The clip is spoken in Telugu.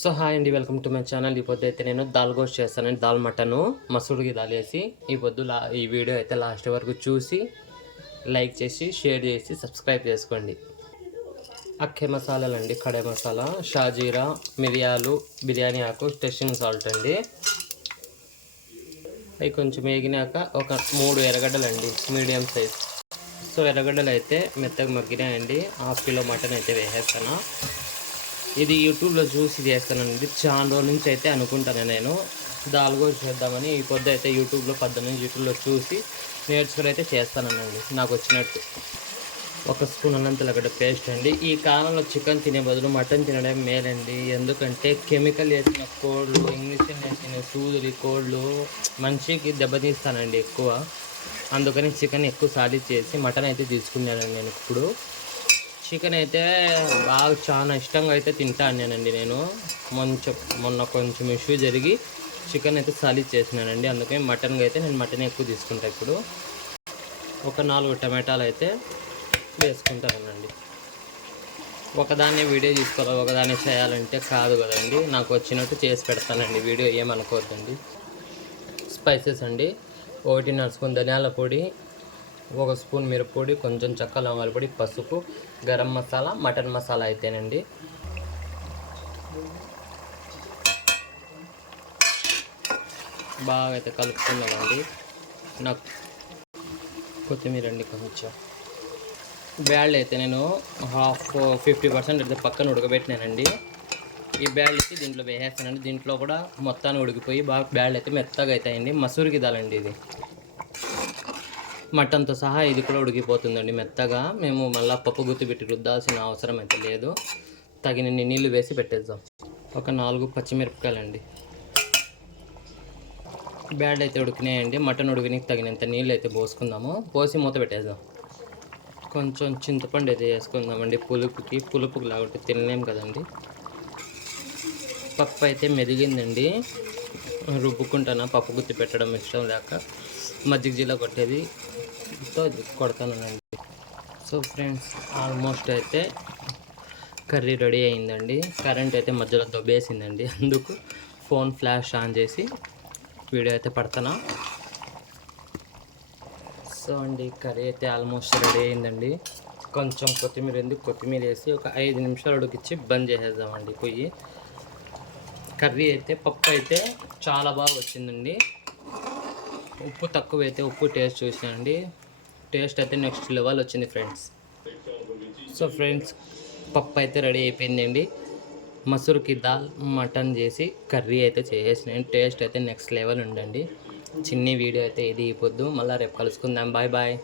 సో హాయ్ అండి, వెల్కమ్ టు మై ఛానల్. ఈ పొద్దు అయితే నేను దాల్ గోష్ చేస్తానండి. దాల్ మటను మసూర్కి దాల్ వేసి ఈ పొద్దు ఈ వీడియో అయితే లాస్ట్ వరకు చూసి లైక్ చేసి షేర్ చేసి సబ్స్క్రైబ్ చేసుకోండి. అక్కే మసాలాలు అండి, కడే మసాలా, షాజీరా, మిరియాలు, బిర్యానీ ఆకు, టెస్టింగ్ సాల్ట్ అండి. అవి కొంచెం వేగినాక ఒక 3 ఎర్రగడ్డలు అండి, మీడియం సైజ్. సో ఎర్రగడ్డలు అయితే మెత్తగా మగ్గినాయండి. హాఫ్ కిలో మటన్ అయితే వేసేస్తాను. ఇది యూట్యూబ్లో చూసి చేస్తానండి. చాలా రోజుల నుంచి అయితే అనుకుంటాను నేను దాల్ గోష్ చేద్దామని. ఈ పొద్దు అయితే యూట్యూబ్లో చూసి నేర్చుకుని అయితే చేస్తానండి నాకు వచ్చినట్టు. 1 స్పూన్ అల్లం తెల్లగడ్డ పేస్ట్ అండి. ఈ కాలంలో చికెన్ తినే బదులు మటన్ తినడం మేలండి. ఎందుకంటే కెమికల్ వేసిన కోళ్ళు, ఇంగ్లీషన్ వేసిన సూదులు కోళ్ళు మనిషికి దెబ్బతీస్తానండి ఎక్కువ. అందుకని చికెన్ ఎక్కువ సాలిడ్ చేసి మటన్ అయితే తీసుకున్నానండి నేను. ఇప్పుడు చికెన్ అయితే బాగా చాలా ఇష్టంగా అయితే తింటానండి నేను. మొన్న కొంచెం ఇష్యూ జరిగి చికెన్ అయితే సాలిడ్ చేసినానండి. అందుకని మటన్గా అయితే నేను మటన్ ఎక్కువ తీసుకుంటాను. ఇప్పుడు ఒక 4 టమాటాలు అయితే వేసుకుంటానండి. ఒకదాన్ని వీడియో తీసుకోవాలి, ఒకదాన్ని చేయాలంటే కాదు కదండి. నాకు వచ్చినట్టు చేసి పెడతానండి. వీడియో ఏమనుకోవద్దండి. స్పైసెస్ అండి, 1.5 స్పూన్ ధనియాల పొడి, 1 స్పూన్ మిరప్పొడి, కొంచెం చెక్క లవంగాల పొడి, పసుపు, గరం మసాలా, మటన్ మసాలా అయితేనండి. బాగా అయితే కలుపుకుందామండి. నాకు కొత్తిమీర అండి కొంచెం. బ్యాళ్ళు అయితే నేను 50% అయితే పక్కన ఉడకబెట్టినానండి. ఈ బ్యాళ్ళు అయితే దీంట్లో వేసేస్తానండి. దీంట్లో కూడా మొత్తాన్ని ఉడికిపోయి బాగా బ్యాళ్ళు అయితే మెత్తగా అవుతాయండి. మసూరికి దాలండి ఇది. మటన్తో సహా ఇది కూడా ఉడికిపోతుందండి మెత్తగా. మేము మళ్ళీ పప్పు గుత్తి పెట్టి రుద్దాల్సిన అవసరం అయితే లేదు. తగినన్ని నీళ్ళు వేసి పెట్టేద్దాం. ఒక 4 పచ్చిమిరపకాయలండి. బ్యాడ్ అయితే ఉడికినాయండి. మటన్ ఉడికినకి తగినంత నీళ్ళు అయితే పోసుకుందాము. పోసి మూత పెట్టేద్దాం. కొంచెం చింతపండు అయితే వేసుకుందామండి. పులుపుకి లాగొట్టి తినలేం కదండి. పప్పు అయితే మెదిగిందండి. రుబ్బుకుంటాను, పప్పు గుత్తి పెట్టడం ఇష్టం లేక మజ్జిగ జీల కొట్టేది కొడతానండి. సో ఫ్రెండ్స్, ఆల్మోస్ట్ అయితే కర్రీ రెడీ అయిందండి. కరెంట్ అయితే మధ్యలో దొబ్బేసిందండి. అందుకు ఫోన్ ఫ్లాష్ ఆన్ చేసి వీడియో అయితే పడతాను. సో అండి, కర్రీ అయితే ఆల్మోస్ట్ రెడీ అయిందండి. కొంచెం కొత్తిమీర వేసి ఒక 5 నిమిషాలు ఉడికిచ్చి బంద్ చేసేద్దామండి పొయ్యి. కర్రీ అయితే పప్పు అయితే చాలా బాగా వచ్చిందండి. ఉప్పు తక్కువ అయితే ఉప్పు టేస్ట్ చూసానండి. టేస్ట్ అయితే నెక్స్ట్ లెవెల్ వచ్చింది ఫ్రెండ్స్. సో ఫ్రెండ్స్, పప్పు అయితే రెడీ అయిపోయిందండి. మసూర్కి దాల్ మటన్ చేసి కర్రీ అయితే చేసేసినాను. టేస్ట్ అయితే నెక్స్ట్ లెవెల్ ఉండండి. చిన్ని వీడియో అయితే ఇది అయిపోద్దు. మళ్ళీ రేపు కలుసుకుందాం. Bye bye.